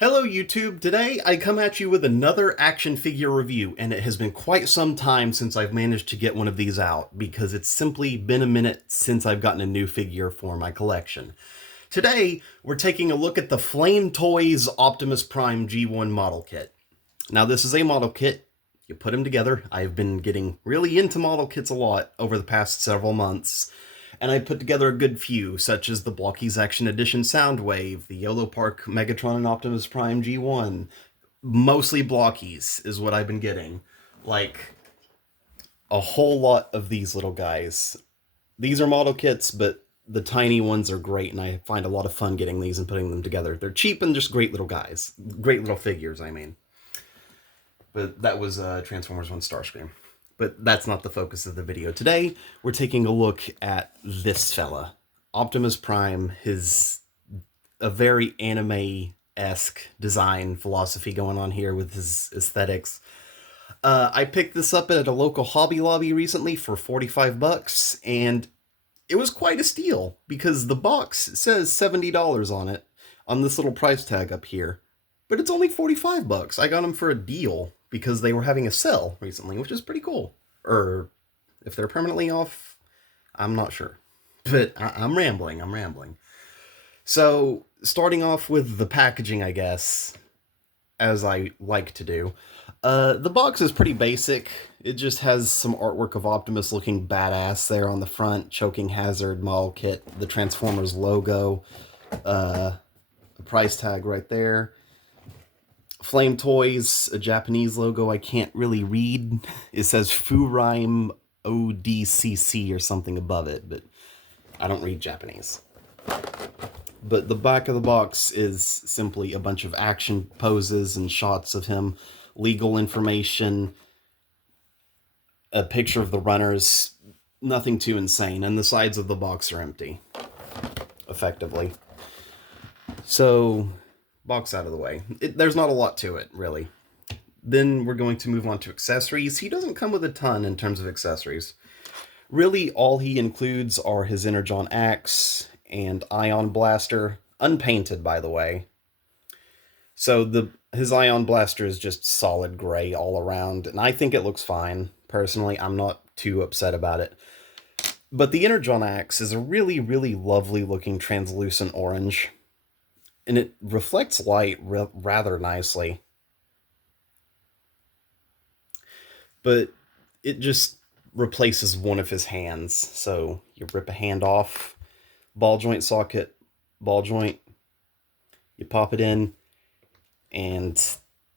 Hello YouTube, today I come at you with another action figure review, and it has been quite some time since I've managed to get one of these out, because it's simply been a minute since I've gotten a new figure for my collection. Today, we're taking a look at the Flame Toys Optimus Prime G1 model kit. Now this is a model kit, you put them together. I've been getting really into model kits a lot over the past several months, and I put together a good few, such as the Blockies Action Edition Soundwave, the Yolo Park Megatron and Optimus Prime G1. Mostly Blockies is what I've been getting. Like, a whole lot of these little guys. These are model kits, but the tiny ones are great, and I find a lot of fun getting these and putting them together. They're cheap and just great little guys. Great little figures, I mean. But that was Transformers 1 Starscream. But that's not the focus of the video. Today, we're taking a look at this fella. Optimus Prime, a very anime-esque design philosophy going on here with his aesthetics. I picked this up at a local Hobby Lobby recently for 45 bucks, and it was quite a steal, because the box says $70 on it, on this little price tag up here. But it's only 45 bucks. I got them for a deal because they were having a sale recently, which is pretty cool. Or if they're permanently off, I'm not sure. But I'm rambling. So, starting off with the packaging, I guess, as I like to do. The box is pretty basic. It just has some artwork of Optimus looking badass there on the front, choking hazard, model kit, the Transformers logo, a price tag right there. Flame Toys, a Japanese logo I can't really read. It says Furime ODCC or something above it, but I don't read Japanese. But the back of the box is simply a bunch of action poses and shots of him, legal information, a picture of the runners, nothing too insane, and the sides of the box are empty, effectively. So, box out of the way. There's not a lot to it, really. Then we're going to move on to accessories. He doesn't come with a ton in terms of accessories. Really, all he includes are his Energon Axe and Ion Blaster, unpainted, by the way. So his Ion Blaster is just solid gray all around, and I think it looks fine. Personally, I'm not too upset about it. But the Energon Axe is a really, really lovely looking translucent orange, and it reflects light rather nicely. But it just replaces one of his hands. So you rip a hand off, ball joint socket, ball joint, you pop it in, and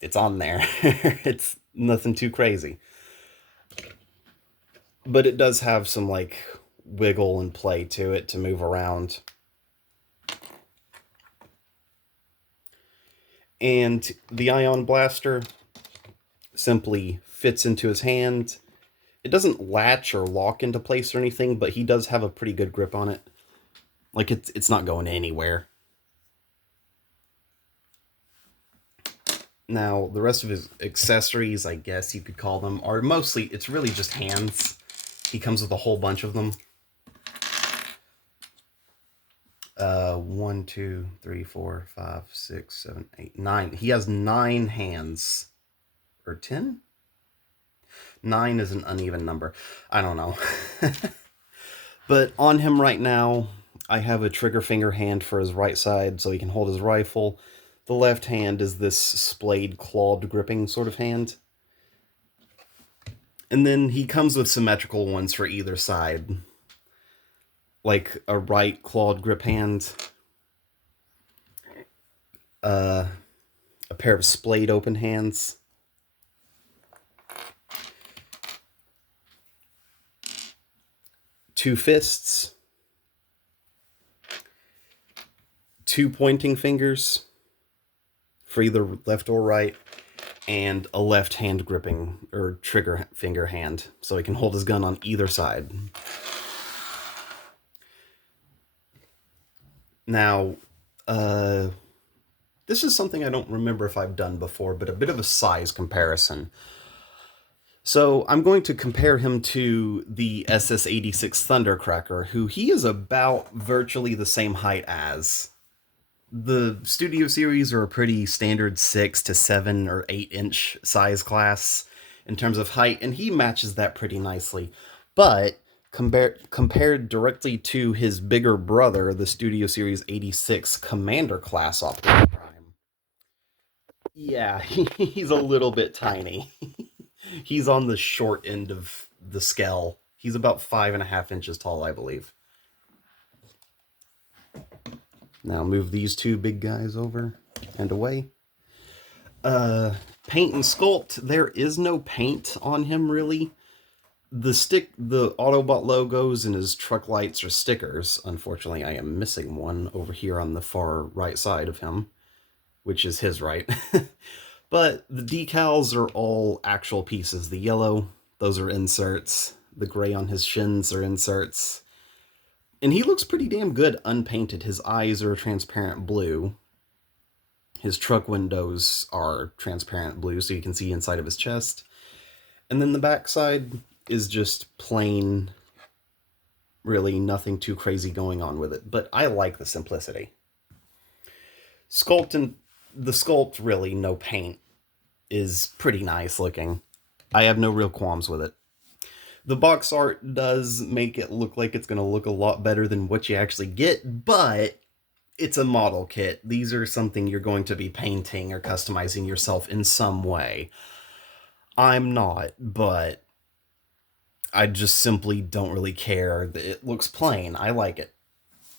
it's on there. It's nothing too crazy. But it does have some, like, wiggle and play to it to move around. And the Ion Blaster simply fits into his hand. It doesn't latch or lock into place or anything, but he does have a pretty good grip on it. Like, it's not going anywhere. Now, the rest of his accessories, I guess you could call them, are mostly, it's really just hands. He comes with a whole bunch of them. 1, 2, 3, 4, 5, 6, 7, 8, 9. He has 9 hands. Or 10? 9 is an uneven number. I don't know. But on him right now, I have a trigger finger hand for his right side so he can hold his rifle. The left hand is this splayed, clawed gripping sort of hand. And then he comes with symmetrical ones for either side. Like a right clawed grip hand, a pair of splayed open hands, two fists, two pointing fingers for either left or right, and a left hand gripping or trigger finger hand so he can hold his gun on either side. Now, this is something I don't remember if I've done before, but a bit of a size comparison. So I'm going to compare him to the SS-86 Thundercracker, who he is about virtually the same height as. The Studio Series are a pretty standard 6 to 7 or 8-inch size class in terms of height, and he matches that pretty nicely. But compared directly to his bigger brother, the Studio Series 86 Commander class Optimus Prime, yeah, he's a little bit tiny. He's on the short end of the scale. He's about 5.5 inches tall, I believe. Now move these two big guys over and away. Uh, Paint and sculpt. There is no paint on him really. The Autobot logos and his truck lights are stickers. Unfortunately, I am missing one over here on the far right side of him, which is his right. But the decals are all actual pieces. The yellow, those are inserts. The gray on his shins are inserts. And he looks pretty damn good unpainted. His eyes are transparent blue. His truck windows are transparent blue, so you can see inside of his chest. And then the backside is just plain, really nothing too crazy going on with it. But I like the simplicity. The sculpt, really, no paint, is pretty nice looking. I have no real qualms with it. The box art does make it look like it's going to look a lot better than what you actually get, but it's a model kit. These are something you're going to be painting or customizing yourself in some way. I'm not, but I just simply don't really care. It looks plain. I like it.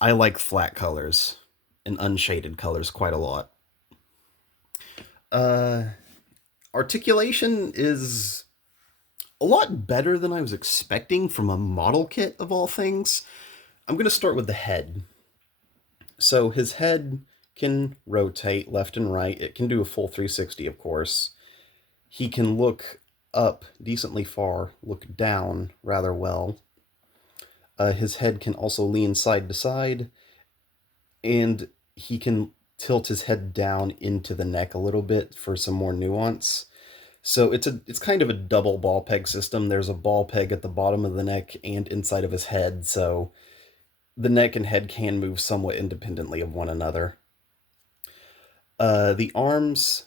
I like flat colors and unshaded colors quite a lot. Uh, Articulation is a lot better than I was expecting from a model kit of all things. I'm going to start with the head. So his head can rotate left and right. It can do a full 360, of course. He can look up decently far, look down rather well. His head can also lean side to side, and he can tilt his head down into the neck a little bit for some more nuance. So it's kind of a double ball peg system. There's a ball peg at the bottom of the neck and inside of his head, so the neck and head can move somewhat independently of one another. The arms,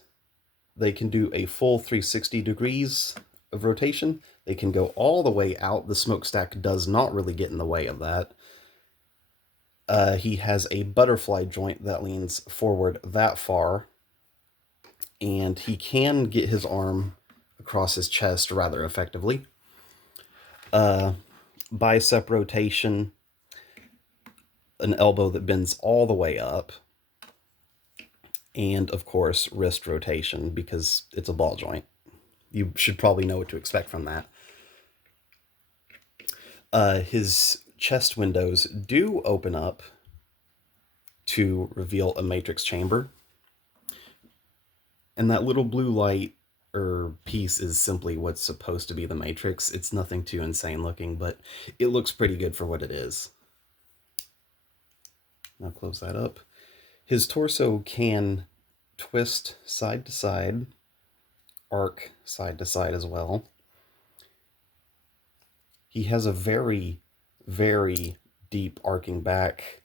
they can do a full 360 degrees of rotation. They can go all the way out. The smokestack does not really get in the way of that. He has a butterfly joint that leans forward that far, and he can get his arm across his chest rather effectively. Bicep rotation, an elbow that bends all the way up, and of course wrist rotation because it's a ball joint. You should probably know what to expect from that. His chest windows do open up to reveal a matrix chamber, and that little blue light or piece is simply what's supposed to be the matrix. It's nothing too insane looking, but it looks pretty good for what it is. Now close that up. His torso can twist side to side, arc side to side as well. He has a very, very deep arcing back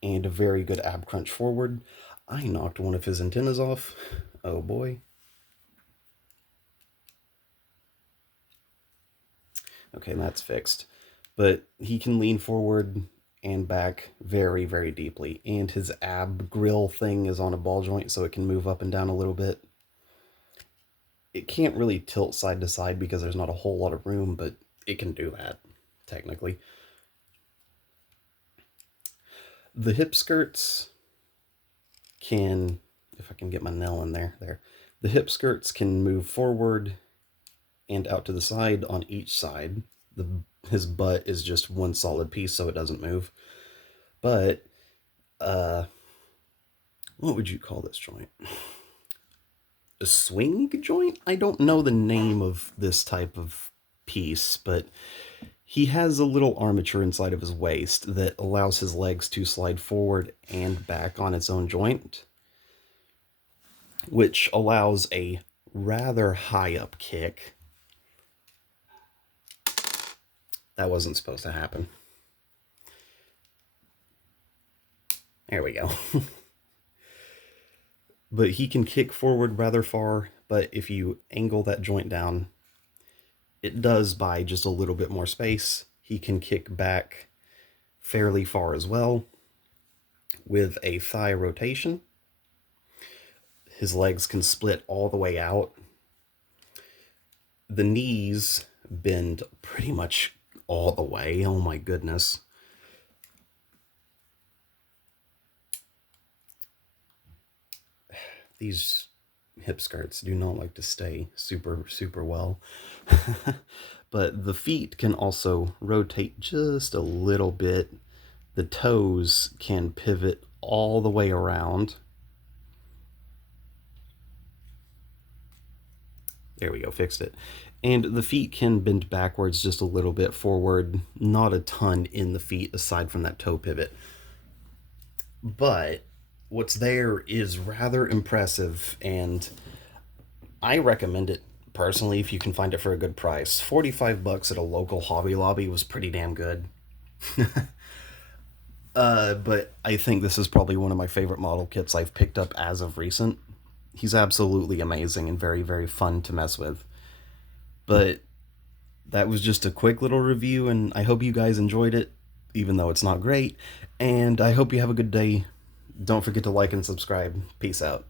and a very good ab crunch forward. I knocked one of his antennas off. Oh boy. Okay, that's fixed. But he can lean forward and back very, very deeply. And his ab grill thing is on a ball joint, so it can move up and down a little bit. It can't really tilt side to side because there's not a whole lot of room, but it can do that, technically. The hip skirts can, if I can get my nail in there. The hip skirts can move forward and out to the side on each side. His butt is just one solid piece, so it doesn't move. But, what would you call this joint? A swing joint? I don't know the name of this type of piece, but he has a little armature inside of his waist that allows his legs to slide forward and back on its own joint, which allows a rather high up kick. That wasn't supposed to happen. There we go. But he can kick forward rather far, but if you angle that joint down, it does buy just a little bit more space. He can kick back fairly far as well with a thigh rotation. His legs can split all the way out. The knees bend pretty much all the way. Oh my goodness. These hip skirts do not like to stay super well. But the feet can also rotate just a little bit. The toes can pivot all the way around. There we go, fixed it. And the feet can bend backwards just a little bit forward, not a ton in the feet aside from that toe pivot. But what's there is rather impressive, and I recommend it personally if you can find it for a good price. 45 bucks at a local Hobby Lobby was pretty damn good. But I think this is probably one of my favorite model kits I've picked up as of recent. He's absolutely amazing and very fun to mess with. But that was just a quick little review, and I hope you guys enjoyed it, even though it's not great. And I hope you have a good day. Don't forget to like and subscribe. Peace out.